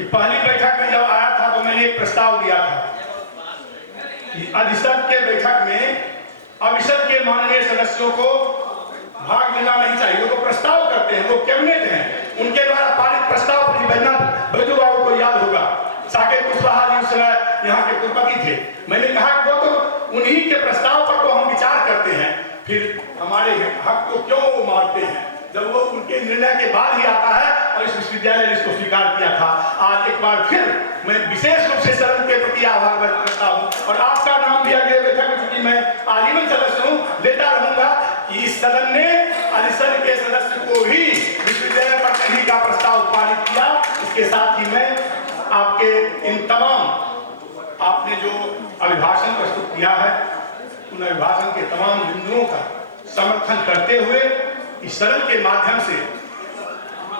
कि पहली बैठक में जब आया था तो मैंने एक प्रस्ताव दिया था कि अधिसद के बैठक में अविसद के माननीय सदस्यों को भाग लेना नहीं चाहिए। वो तो प्रस्ताव करते हैं, वो कैबिनेट हैं, उनके द्वारा पारित प्रस्ताव पर बैजनाथ बैजू बाबू को याद होगा, साकेत कुशवाहा जी उस समय यहाँ के कुलपति थे। मैंने कहा वो तो उन्हीं के प्रस्ताव पर तो हम विचार करते हैं, फिर हमारे हक को क्यों वो मारते हैं, जब वो उनके निर्णय के बाद ही आता है। और इस विश्वविद्यालय ने इसको स्वीकार किया था। आज एक बार फिर मैं विशेष रूप से सदन के प्रति आभार व्यक्त करता हूँ और आपका नाम भी अगले बैठक में, चूंकि मैं आजीवन सदस्य हूँ, लेता रहूंगा कि इस सदन ने अधिसद के सदस्य को ही विश्वविद्यालय प्रतिनिधि का प्रस्ताव पारित किया। इसके साथ ही मैं आपके इन तमाम आपने जो अभिभाषण प्रस्तुत किया है उन अभिभाषण के तमाम बिंदुओं का समर्थन करते हुए इस सदन के माध्यम से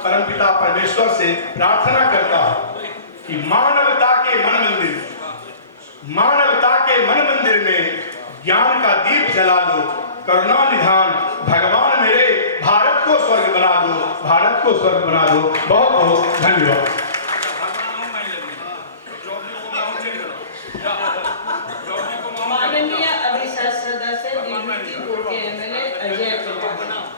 परमपिता परमेश्वर से प्रार्थना करता हूं कि मानवता के मन मंदिर में ज्ञान का दीप जला दो, करुणा निधान भगवान मेरे भारत को स्वर्ग बना दो, भारत को स्वर्ग बना दो। बहुत बहुत धन्यवाद। माननीय अभिसद सदस्य निवृत्ति के एमएलए अजय प्रधान।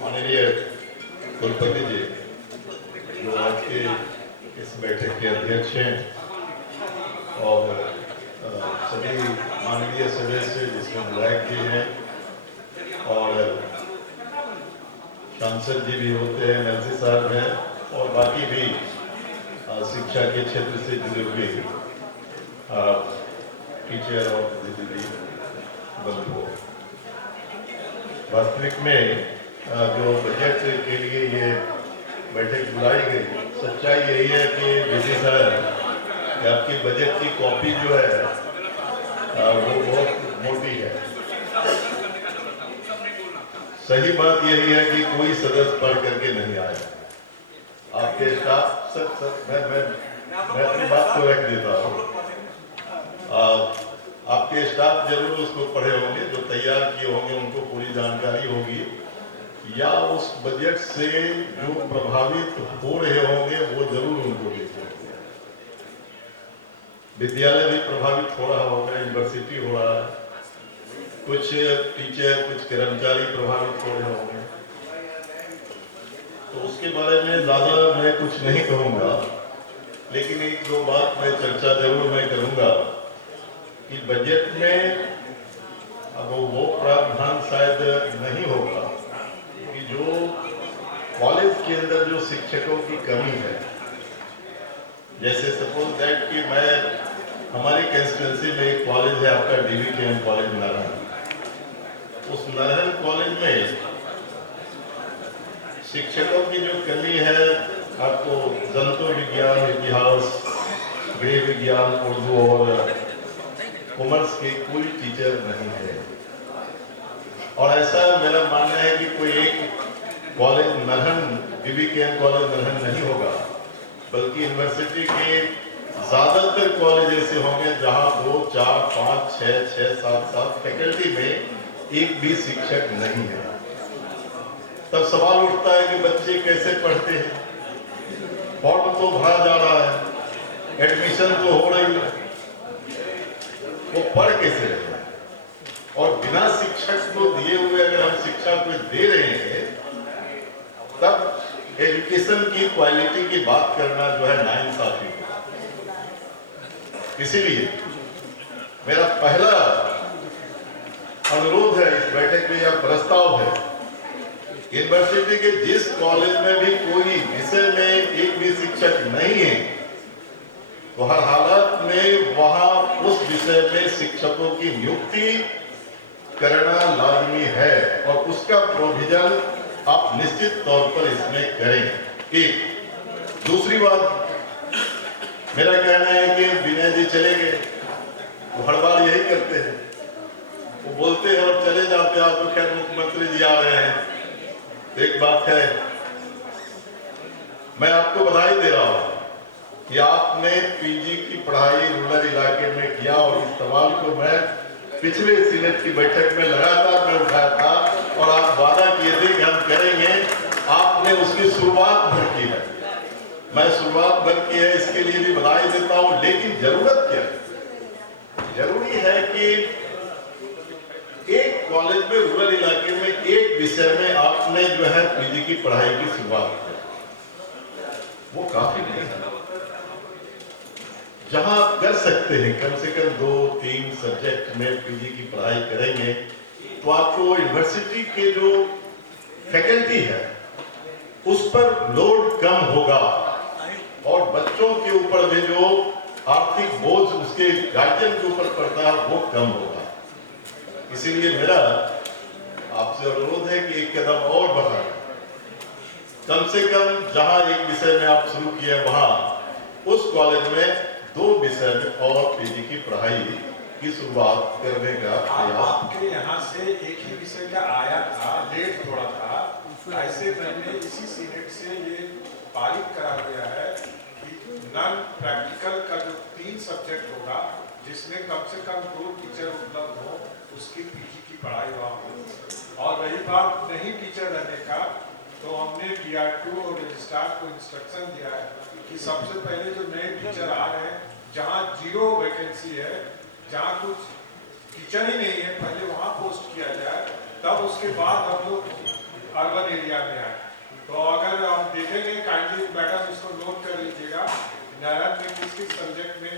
माननीय कुलपति जी, जो आज के इस बैठक के अध्यक्ष हैं, और सभी माननीय सदस्य जिसमें विधायक जी हैं और सांसद जी भी होते हैं, एमएलसी साहब हैं, और बाकी भी शिक्षा के क्षेत्र से जुड़े हुए टीचर और दीदी बंधु। वास्तविक में जो बजट के लिए ये बैठक बुलाई गई, सच्चाई यही है कि विजय साहब कि आपकी बजट की कॉपी जो है वो बहुत मोटी है। सही बात यही है कि कोई सदस्य पढ़ करके नहीं आया। आपके स्टाफ मैं अपनी बात को रख देता हूँ। आपके स्टाफ जरूर उसको पढ़े होंगे, जो तैयार किए होंगे उनको पूरी जानकारी होगी, या उस बजट से जो प्रभावित हो रहे होंगे वो जरूर उनको देखेंगे। विद्यालय भी प्रभावित हो रहा होगा, यूनिवर्सिटी हो रहा है, कुछ टीचर कुछ कर्मचारी प्रभावित हो रहे होंगे, तो उसके बारे में ज्यादा मैं कुछ नहीं कहूंगा, लेकिन एक दो बात मैं चर्चा जरूर मैं करूंगा कि बजट में अब वो प्रावधान शायद नहीं होगा कि जो कॉलेज के अंदर जो शिक्षकों की कमी है, जैसे सपोज दैट कि मैं हमारी कंस्टिट्यूंसी में एक कॉलेज है आपका DVKM कॉलेज नारायण, उस नारायण कॉलेज में शिक्षकों की जो कमी है, आपको जंतु विज्ञान, इतिहास, गृह विज्ञान, उर्दू और कॉमर्स के कोई टीचर नहीं है। और ऐसा मेरा मानना है कि कोई एक college Narhan DVKM college Narhan नहीं होगा, बल्कि यूनिवर्सिटी के ज्यादातर कॉलेज ऐसे होंगे जहां 2, 4, 5, 6, 7 फैकल्टी में एक भी शिक्षक नहीं है। तब सवाल उठता है कि बच्चे कैसे पढ़ते हैं, फॉर्म तो भरा जा रहा है, एडमिशन तो हो रही है, वो पढ़ कैसे रहे? और बिना शिक्षक को दिए हुए अगर हम शिक्षा को दे रहे हैं, तब एजुकेशन की क्वालिटी की बात करना जो है नाइंसाफी है। इसीलिए मेरा पहला अनुरोध है इस बैठक में, यह प्रस्ताव है, यूनिवर्सिटी के जिस कॉलेज में भी कोई विषय में एक भी शिक्षक नहीं है, तो हर हालत में वहां उस विषय में शिक्षकों की नियुक्ति करना लाजमी है, और उसका प्रोविजन आप निश्चित तौर पर इसमें करें। एक दूसरी बात मेरा कहना है कि विनय जी चले गए, वो हर बार यही करते हैं, वो बोलते हैं और चले जाते हैं। आप तो खैर मुख्यमंत्री जी आ रहे हैं, एक बात है मैं आपको बधाई दे रहा हूं कि आपने पीजी की पढ़ाई रूरल इलाके में किया, और इस सवाल को मैं पिछले सीनेट की बैठक में लगातार मैं उठाया था और आप वादा किए थे कि हम करेंगे। आपने उसकी शुरुआत भर की है, मैं शुरुआत भर की है, इसके लिए भी बधाई देता हूं। लेकिन जरूरत क्या है? जरूरी है कि एक कॉलेज में रूरल इलाके में एक विषय में आपने जो है पीजी की पढ़ाई की शुरुआत की, वो काफी नहीं है। जहां आप कर सकते हैं कम से कम 2-3 सब्जेक्ट में पीजी की पढ़ाई करेंगे तो आपको यूनिवर्सिटी के जो फैकल्टी है उस पर लोड कम होगा, और बच्चों के ऊपर भी जो आर्थिक बोझ उसके गार्जियन के ऊपर पड़ता है वो कम होगा। इसीलिए मेरा आपसे अनुरोध है कि एक कदम और बढ़ाएं, कम से कम जहां एक विषय में आप शुरू किए वहां उस कॉलेज में 2 विषय में और पीजी की पढ़ाई की शुरुआत करने का प्रयास। आपके यहाँ से एक ही विषय का आया था, लेट थोड़ा था, ऐसे पहले इसी सीनेट से ये पारित करा गया है कि नॉन प्रैक्टिकल का जो 3 सब्जेक्ट होगा जिसमें कम से कम 2 टीचर उपलब्ध हो, उसकी पीजी की पढ़ाई वहाँ हो। और रही बात नहीं टीचर रहने का, तो हमने DR2 और रजिस्ट्रार को इंस्ट्रक्शन दिया है कि सबसे पहले जो नए टीचर आ रहे हैं, जहाँ 0 वैकेंसी है, जहाँ कुछ टीचर ही नहीं है, पहले वहाँ पोस्ट किया जाए, तब उसके बाद हम लोग अर्बन एरिया में आए। तो अगर हम देखेंगे, काइंडली मैडम इसको नोट कर लीजिएगा, नारायण में किस सब्जेक्ट में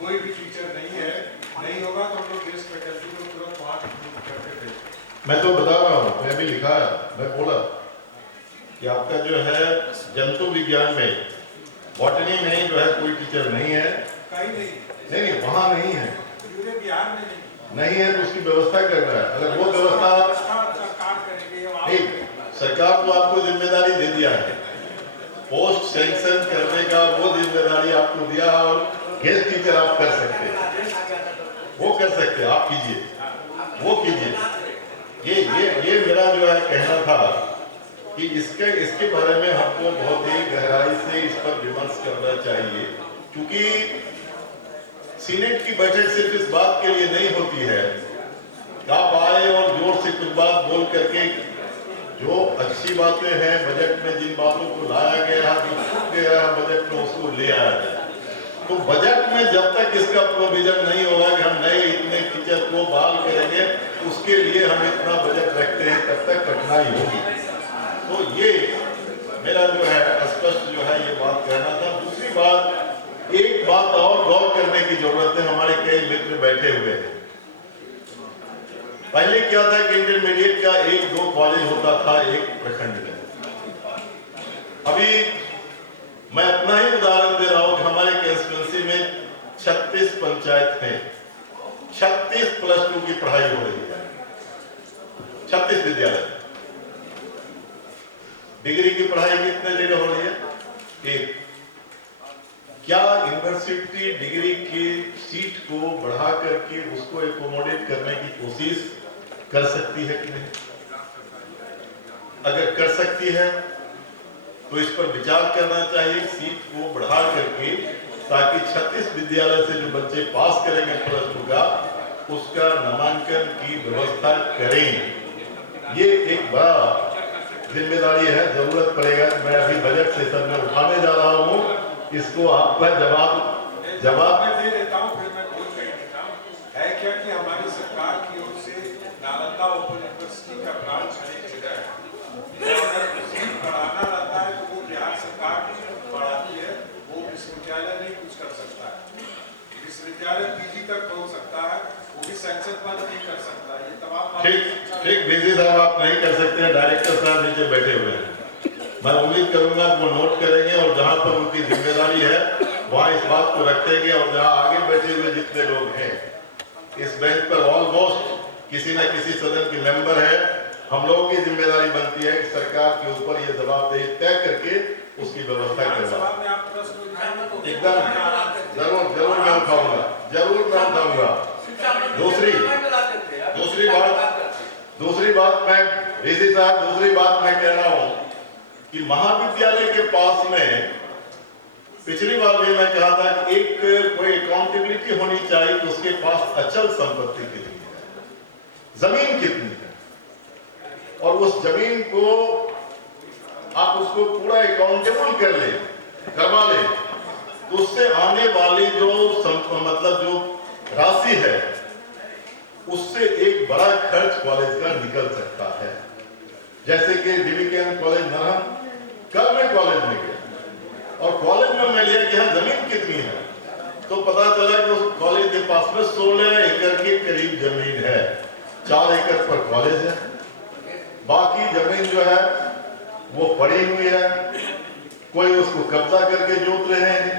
कोई भी टीचर नहीं होगा तो हम लोग गेस्ट फैकल्टी को तुरंत वहाँ रिक्रूट करके भेजेंगे। मैं तो बता रहा हूँ, मैं भी लिखा है, मैं बोला कि आपका जो है जंतु विज्ञान में, बॉटनी में जो है कोई टीचर नहीं है, कहीं नहीं वहाँ नहीं है, पूरे बिहार में नहीं है तो उसकी व्यवस्था करना है। अगर वो व्यवस्था सरकार करेगी, ठीक, सरकार को आपको जिम्मेदारी दे दिया है, पोस्ट सैंक्शन करने का वो जिम्मेदारी आपको दिया है, और गेस्ट टीचर आप कर सकते हैं, वो कर सकते हैं, आप कीजिए, वो कीजिए। ये मेरा जो है कहना था कि इसके बारे में हमको बहुत ही गहराई से इस पर विमर्श करना चाहिए, क्योंकि सीनेट की बैठक सिर्फ इस बात के लिए नहीं होती है कि आप आए और जोर से कुछ बात बोल करके जो अच्छी बातें हैं बजट में, जिन बातों को लाया गया है, जो छूट गया है बजट में, उसको ले आया जाए। तो बजट में जब तक इसका प्रोविजन नहीं होगा कि हम नए इतने टीचर को बहाल करेंगे, उसके लिए हम इतना बजट रखते हैं, तब तक कठिनाई होगी। तो ये मेरा जो है स्पष्ट जो है ये बात कहना था। दूसरी बात, एक बात और गौर करने की जरूरत है, हमारे कई मित्र बैठे हुए हैं। पहले क्या था कि इंटरमीडिएट का 1-2 कॉलेज होता था एक प्रखंड में। अभी मैं अपना ही उदाहरण दे रहा हूं कि हमारे कंस्टिट्यूंसी में 36 पंचायत हैं, 36 +2 की पढ़ाई हो रही है, 36 विद्यालय। डिग्री की पढ़ाई कितने जगह हो रही है? 1। क्या यूनिवर्सिटी डिग्री की सीट को बढ़ा करके उसको एकोमोडेट करने की कोशिश कर सकती है कि नहीं? अगर कर सकती है तो इस पर विचार करना चाहिए, सीट को बढ़ा करके, ताकि 36 विद्यालय से जो बच्चे पास करेंगे +2 का, उसका नामांकन की व्यवस्था करें। ये एक बड़ा जिम्मेदारी है, जरूरत पड़ेगा। मैं अभी बजट सेशन में उठाने जा रहा हूँ, इसको आपका जवाब मैं दे देता हूँ, फिर मैं बोल देता हूँ। है क्या कि हमारी सरकार की ओर से नालंदा ओपन यूनिवर्सिटी का ब्रांच एक जगह है, अगर सीट बढ़ाना रहता है तो वो बिहार सरकार बढ़ाती है, वो विश्वविद्यालय नहीं कुछ कर सकता है। विश्वविद्यालय पीजी तक पहुँच सकता है, वो भी सैंक्शन बंद नहीं कर सकता। ये तमाम ठीक बीजी साहब आप नहीं कर सकते हैं, डायरेक्टर साहब नीचे बैठे हुए हैं। मैं उम्मीद करूंगा कि वो नोट करेंगे और जहां पर उनकी जिम्मेदारी है वहां इस बात को रखेंगे, और जहां आगे बैठे हुए जितने लोग हैं इस बेंच पर, ऑलमोस्ट किसी न किसी सदन के मेंबर है, हम लोगों की जिम्मेदारी बनती है कि सरकार के ऊपर ये जवाबदेही तय करके उसकी व्यवस्था करवा। एकदम जरूर मैं उठाऊंगा, जरूर मैं उठाऊंगा। दूसरी बात मैं ऋषि साहब, दूसरी बात मैं कह रहा हूं कि महाविद्यालय के पास में पिछली बार भी मैं कहा था कि एक कोई अकाउंटेबिलिटी होनी चाहिए कि उसके पास अचल संपत्ति कितनी है, जमीन कितनी है, और उस जमीन को आप उसको पूरा अकाउंटेबल करवा ले, तो उससे आने वाली जो मतलब जो राशि है उससे एक बड़ा खर्च कॉलेज का निकल सकता है। जैसे कि DVKN कॉलेज नरहम, कल मैं कॉलेज में गया और कॉलेज में मैं लिया कि यहाँ जमीन कितनी है, तो पता चला कि उस कॉलेज के पास में 16 एकड़ के करीब जमीन है। 4 एकड़ पर कॉलेज है, बाकी जमीन जो है वो पड़ी हुई है, कोई उसको कब्जा करके जोत रहे हैं।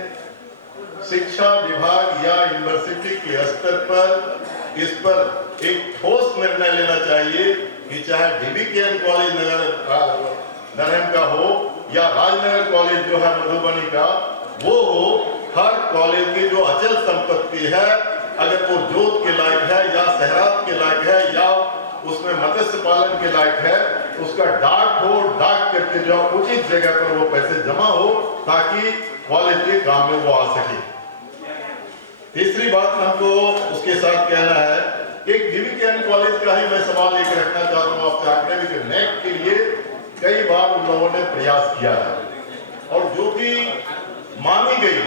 शिक्षा विभाग या यूनिवर्सिटी के स्तर पर इस पर एक ठोस निर्णय लेना चाहिए कि चाहे DVKN कॉलेज नरहम का हो या राजनगर कॉलेज जो है मधुबनी का वो हो, हर कॉलेज की जो अचल संपत्ति है, अगर वो जोत के लायक है या सहरात के लायक है या उसमें मत्स्य पालन के लायक है, उसका डाक हो, डाक करके जो उचित जगह पर वो पैसे जमा हो ताकि कॉलेज के काम में वो आ सके। तीसरी बात हमको उसके साथ कहना है, एक DVKN कॉलेज का ही मैं सवाल लेकर रखना चाहता हूँ आपसे आग्रह कि नेक के लिए कई बार उन लोगों ने प्रयास किया है और जो भी मानी गई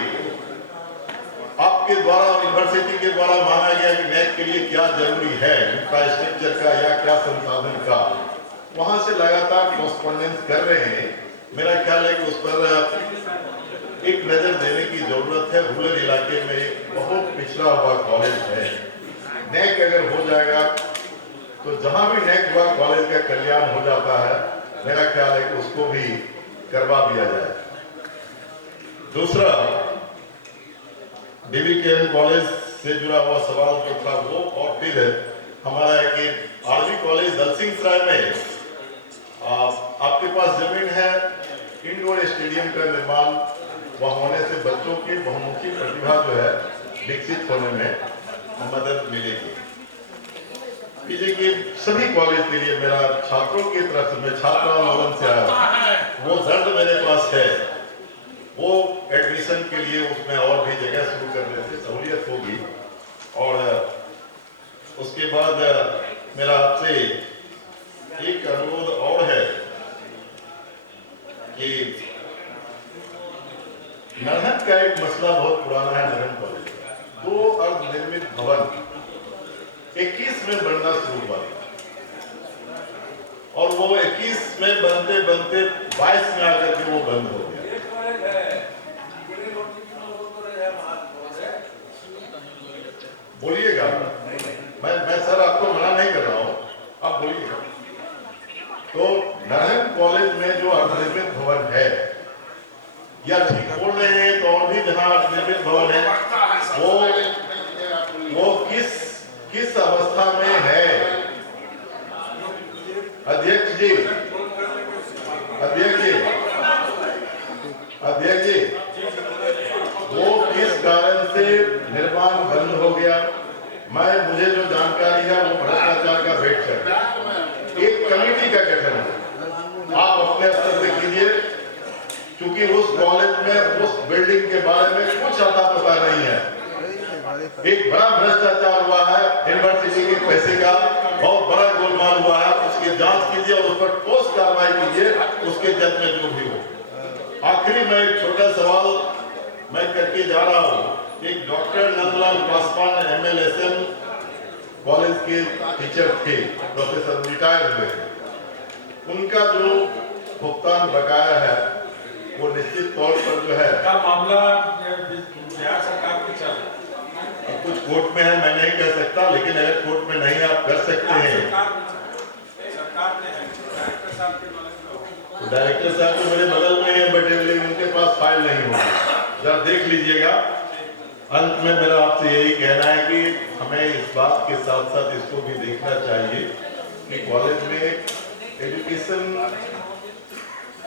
आपके द्वारा यूनिवर्सिटी के द्वारा माना गया कि नेक के लिए क्या जरूरी है, इंफ्रास्ट्रक्चर का या क्या संसाधन का, वहां से लगातार कॉरेस्पॉन्डेंस कर रहे हैं। मेरा ख्याल है कि उस पर एक नजर देने की जरूरत है। रूरल इलाके में एक बहुत पिछड़ा हुआ कॉलेज है, नेक अगर हो जाएगा तो जहां भी नेक हुआ कॉलेज का कल्याण हो जाता है, मेरा ख्याल है कि उसको भी करवा दिया जाए। दूसरा, DVKN कॉलेज से जुड़ा हुआ सवाल जो था वो, और फिर हमारा है कि RV कॉलेज दलसिंहसराय में आपके पास जमीन है, इंडोर स्टेडियम का निर्माण वहां होने से बच्चों की बहुमुखी प्रतिभा जो है विकसित होने में मदद मिलेगी। पीछे के सभी कॉलेज के लिए मेरा छात्रों की तरफ से, मैं छात्र आंदोलन से आया, वो दर्द मेरे पास है, वो एडमिशन के लिए उसमें और भी जगह शुरू करने से सहूलियत होगी। और उसके बाद मेरा आपसे एक अनुरोध और है कि नरहम का एक मसला बहुत पुराना है। नरहम कॉलेज 2 अर्धनिर्मित भवन 21 में बनना शुरू हुआ और वो 21 में बनते बनते 22 में आकर के वो बंद हो गया। बोलिएगा, मैं सर आपको मना नहीं कर रहा हूं, आप बोलिएगा। तो नरहम कॉलेज में जो अर्धनिर्मित भवन है या ठीक बोल रहे हैं तो और भी जहां अर्धनिर्मित भवन है वो किस अवस्था में है? अध्यक्ष जी, वो किस कारण से निर्माण बंद हो गया? मुझे जो जानकारी है वो भ्रष्टाचार का भेंट है। एक कमेटी का गठन है, आप अपने स्तर से कीजिए, क्योंकि उस कॉलेज में उस बिल्डिंग के बारे में कुछ अता पता नहीं है। एक बड़ा भ्रष्टाचार हुआ है, यूनिवर्सिटी के पैसे का बहुत बड़ा गोलमाल हुआ है, उसकी जांच कीजिए और उस पर ठोस कार्रवाई कीजिए, उसके जज में जो भी हो। आखिरी में एक छोटा सवाल मैं करके जा रहा हूँ। एक doctor Nandlal Paswan MLSM college के टीचर थे, प्रोफेसर रिटायर हुए, उनका जो भुगतान बकाया है वो निश्चित तौर पर जो है का मामला बिहार सरकार के चल रहा है, कुछ कोर्ट में है, मैं नहीं कह सकता, लेकिन अगर कोर्ट में नहीं आप कर सकते हैं। सरकार ने डायरेक्टर साहब के तो डायरेक्टर साहब तो मेरे बगल में है बैठे हुए, उनके पास फाइल नहीं होगी, जरा देख लीजिएगा। अंत में मेरा आपसे यही कहना है कि हमें इस बात के साथ साथ इसको भी देखना चाहिए कि कॉलेज में एजुकेशन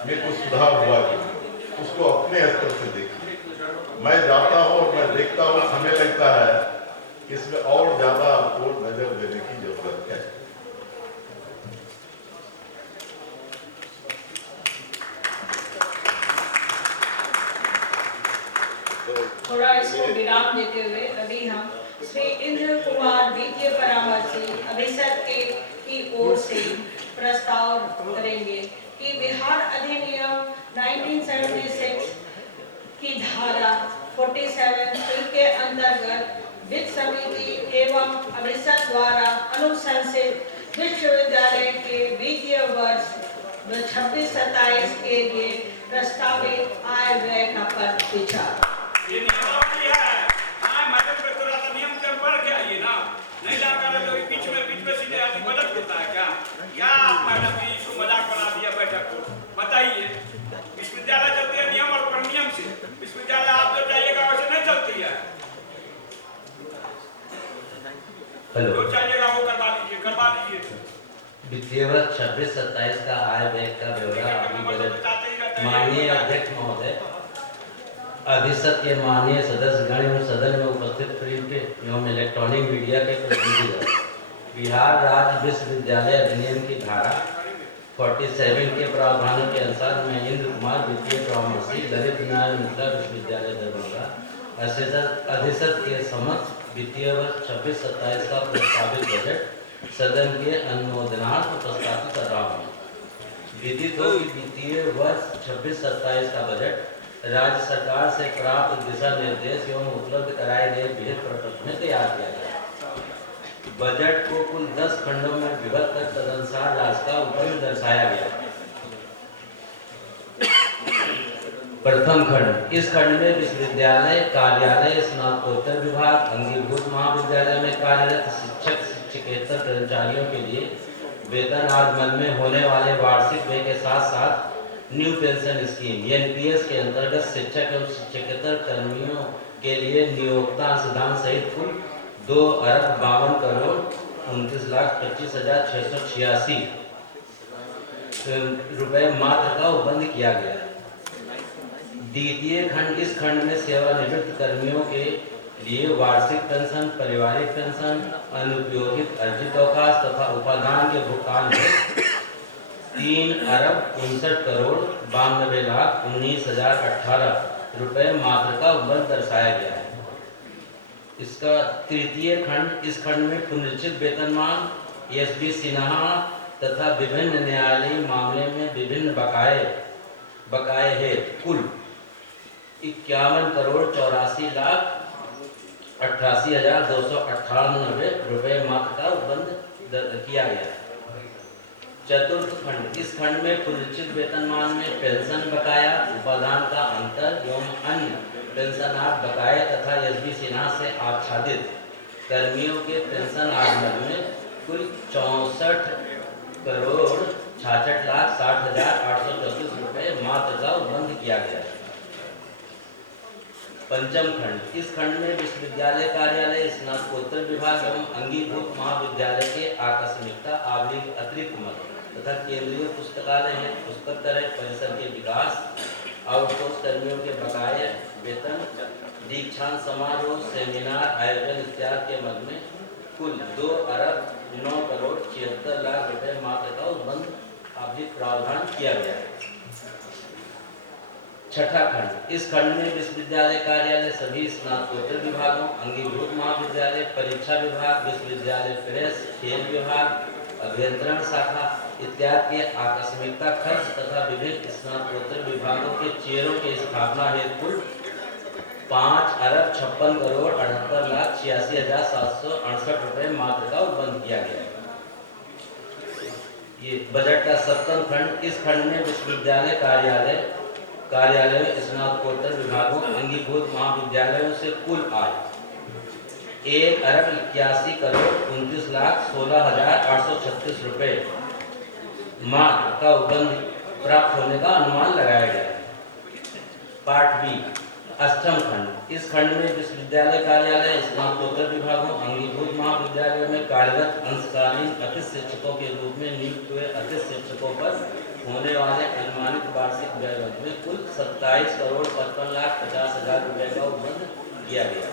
में कुछ सुधार हुआ है, उसको अपने स्तर से देखिए। मैं जाता हूँ और मैं देखता हूँ, हमें लगता है इसमें और ज्यादा आपको नजर देने की जरूरत है। थोड़ा इसको विराम देते हुए अभी हम श्री इंद्र कुमार वित्तीय परामर्शी अभिषेक के की ओर से प्रस्ताव करेंगे कि बिहार अधिनियम 1976 की धारा 47 के अंतर्गत वित्त समिति एवं अभिषेक द्वारा अनुशंसित विश्वविद्यालय के वित्तीय वर्ष 26-27 के लिए प्रस्तावित आय व्यय का पर विचार। ये नियमावली है। हाँ, मैडम पे थोड़ा सा नियम के ऊपर क्या ये ना नहीं जाकर तो बीच में सीधे आदमी मदद करता है क्या मैडम ने इसको मजाक बना दिया बैठक को। बताइए, विश्वविद्यालय चलती है नियम और नियम से। विश्वविद्यालय आप जो चाहिएगा वैसे नहीं चलती है। जो चाहिएगा वो करवा लीजिए। वित्तीय वर्ष 26-27 का आय व्यय का ब्यौरा अभी बजट माननीय अध्यक्ष महोदय, अधिसद के माननीय सदस्यगण एवं सदन में उपस्थित प्रिंट एवं इलेक्ट्रॉनिक मीडिया के प्रतिनिधिगण, बिहार राज्य विश्वविद्यालय अधिनियम की धारा 47 के प्रावधानों के अनुसार मैं इंद्र कुमार वित्तीय परामर्शी ललित नारायण मिश्रा विश्वविद्यालय दरभंगा अधिसद के समक्ष वित्तीय वर्ष 26-27 का प्रस्तावित बजट सदन के अनुमोदनार्थ प्रस्तावित कर रहा हूँ। विदित हो कि वित्तीय वर्ष 26-27 का बजट राज्य सरकार से प्राप्त दिशा निर्देश एवं उपलब्ध कराए गए विहित प्रपत्र में तैयार किया गया। बजट को कुल 10 खंडों में विभक्त कर तदनुसार राज्य का उपयोग दर्शाया गया। प्रथम खंड, इस खंड में विश्वविद्यालय कार्यालय स्नातकोत्तर विभाग अंगीभूत महाविद्यालय में कार्यरत शिक्षक शिक्षकेतर कर्मचारियों के लिए वेतन आगमन में होने वाले वार्षिक व्यय के साथ साथ न्यू पेंशन स्कीम एनपीएस के अंतर्गत शिक्षक एवं शिक्षकेतर कर्मियों के लिए नियोक्ता अंशदान सहित कुल 2,52,29,25,686 रुपए मात्र का उपबंध किया गया है। द्वितीय खंड, इस खंड में सेवानिवृत्त कर्मियों के लिए वार्षिक पेंशन, पारिवारिक पेंशन, अनुपयोगित अर्जित अवकाश तथा उपादान के भुगतान में 3,69,92,19,018 रुपए मात्र का उपबंध दर्शाया गया है। इसका तृतीय खंड, इस खंड में पुनर्चित वेतनमान एसबी सिन्हा तथा विभिन्न न्यायालयीय मामले में विभिन्न बकाये है कुल 51,84,88,298 रुपए मात्र का उपबंध किया गया। चतुर्थ खंड, इस खंड में पुनर्चित वेतनमान में पेंशन बकाया, उपादान का अंतर एवं अन्य पेंशनर बकाये तथा एसबी सिन्हा से आच्छादित कर्मियों के पेंशन आगमन में कुल 64,66,60,834 रुपए मात्र का उपबंध किया गया। पंचम खंड, इस खंड में विश्वविद्यालय कार्यालय स्नातकोत्तर विभाग एवं अंगीभूत महाविद्यालय के आकस्मिकता अतिरिक्त मद तथा केंद्रीय पुस्तकालय है पुस्तक क्रय परिसर के विकास, आउटसोर्स कर्मियों के बकाये वेतन, दीक्षांत समारोह, सेमिनार आयोजन इत्यादि के मद में कुल 2,09,76,00,000 रुपए मात्र का उपबंध अभी प्रावधान किया गया है। छठा खंड, इस खंड में विश्वविद्यालय कार्यालय सभी स्नातकोत्तर विभागों, अंगीभूत महाविद्यालय, परीक्षा विभाग, विश्वविद्यालय प्रेस, खेल विभाग, अभियंत्रण शाखा इत्यादि के आकस्मिकता खर्च तथा विभिन्न स्नातकोत्तर विभागों के चेयरों की स्थापना हेतु कुल 5,56,68,86,768 रुपए मात्र का उपबंध किया गया है। ये बजट का सप्तम खंड, इस खंड में विश्वविद्यालय कार्यालय स्नातकोत्तर विभागों, अंगीभूत महाविद्यालयों से कुल आय 1,81,29,16,836 रुपए मात्र का उपबंध प्राप्त होने का अनुमान लगाया गया है। पार्ट बी, अष्टम खंड, इस खंड में विश्वविद्यालय कार्यालय स्नातकोत्तर विभागों, अंगीभूत महाविद्यालयों में कार्यरत अंशकालीन अतिथि शिक्षकों के रूप में नियुक्त हुए अतिथि शिक्षकों पर होने वाले अनुमानित वार्षिक व्यय में कुल 27,55,50,000 रुपए का उपबंध किया गया।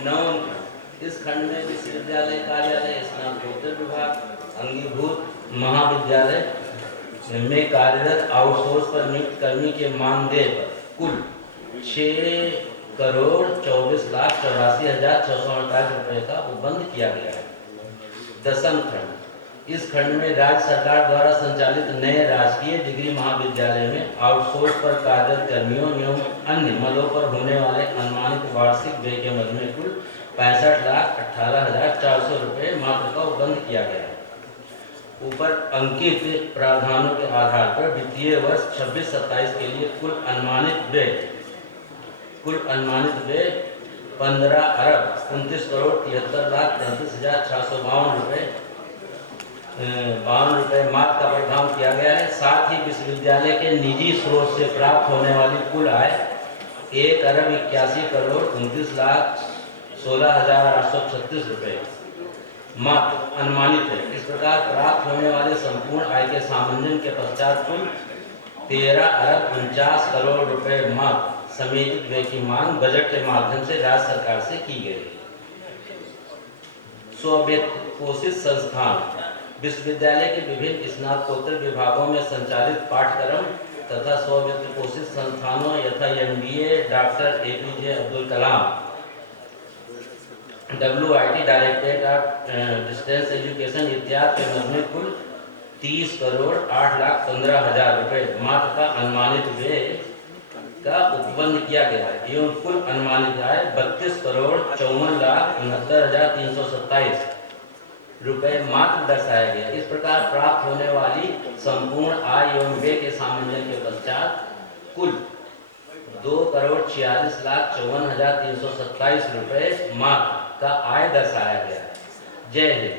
नवम, इस खंड में विश्वविद्यालय कार्यालय स्नातकोत्तर विभाग, अंगीभूत महाविद्यालय में कार्यरत आउटसोर्स पर नियुक्त कर्मी के मानदेय पर कुल 1,24,84,648 रुपए का उपबंध किया गया है। दसम खंड, इस खंड में राज्य सरकार द्वारा संचालित नए राजकीय डिग्री महाविद्यालय में आउटसोर्स पर कार्यरत कर्मियों एवं अन्य मदों पर होने वाले अनुमानित वार्षिक व्यय के मद में कुल 65,18,400 रुपए मात्र का उपबंध किया गया है। ऊपर अंकित प्रावधानों के आधार पर वित्तीय वर्ष 26-27 के लिए कुल अनुमानित व्यय 15,29,33,33,652 रुपए मात्र का प्रावधान किया गया है। साथ ही विश्वविद्यालय के निजी स्रोत से प्राप्त होने वाली कुल आय 1,81,29,16,836 रुपए मात्र अनुमानित है। इस प्रकार प्राप्त होने वाले संपूर्ण आय के सामंजन के पश्चात कुल 13,49 रुपए मात्र समेकित व्यय की मांग बजट के माध्यम से राज्य सरकार से की गई। स्ववित्तपोषित संस्थान, विश्वविद्यालय के विभिन्न स्नातकोत्तर विभागों में संचालित पाठ्यक्रम तथा स्ववित्तपोषित संस्थानों यथा MBA doctor APJ Abdul Kalam WIT directorate of distance education इत्यादि के मद में कुल 30,08,15,000 रुपए मात्र का अनुमानित व्यय का उपबंध किया गया है एवं कुल अनुमानित आय 32,54,69,327 रुपए मात्र दर्शाया गया। इस प्रकार प्राप्त होने वाली संपूर्ण आय एवं व्यय के सामंजन के पश्चात कुल 2,46,54,327 रुपए मात्र का आय दर्शाया गया। जय हिंद।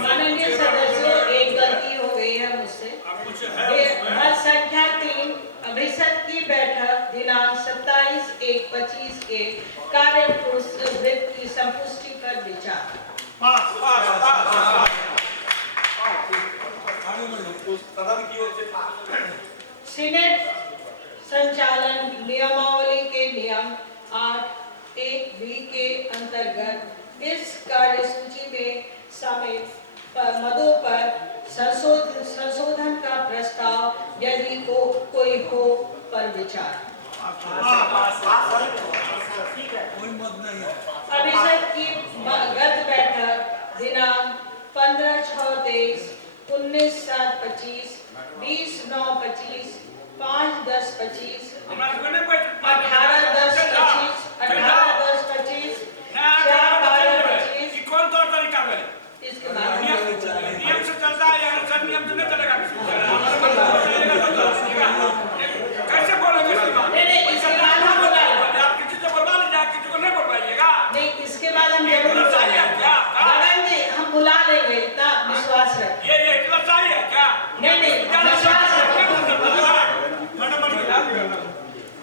माननीय सदस्य, एक गलती हो गई है मुझसे। मत संख्या 3 अभिषद की बैठक दिनांक 27/1/25 के कार्यवृत्त की संपुष्टि पर विचार। सीनेट संचालन नियमावली के नियम 8(1)(b) के अंतर्गत इस कार्यसूची में शामिल मदों पर संशोधन का प्रस्ताव यदि कोई हो पर विचार। अभिषद की गत बैठक दिनांक 15/6/23, 19/7/25, 20/9/25, 5/10/25, 18/10/25, 18/10/25, 4/12/25। कौन तौर तरीका है? इसके बाद नियम से चलता है या अनुसार नियम से नहीं चलेगा? कैसे बोलेंगे इसके बाद? नहीं, इसके बाद हम बोलेंगे। आप किसी से बोलवा लीजिए, आप किसी को नहीं बोलवाइएगा। नहीं, इसके बाद हम जरूर बोलेंगे, हम बुला लेंगे, इतना विश्वास है। ये इतना सही है क्या? नहीं, विश्वास है।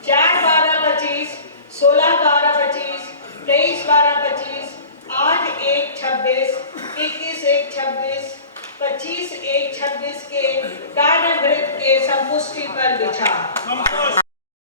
4/12/25, 16/12/25, 23/12/25, 8/1/26, 21/1/26, 25/1/26 के कार्यवृत्त के संपुष्टि पर विचार।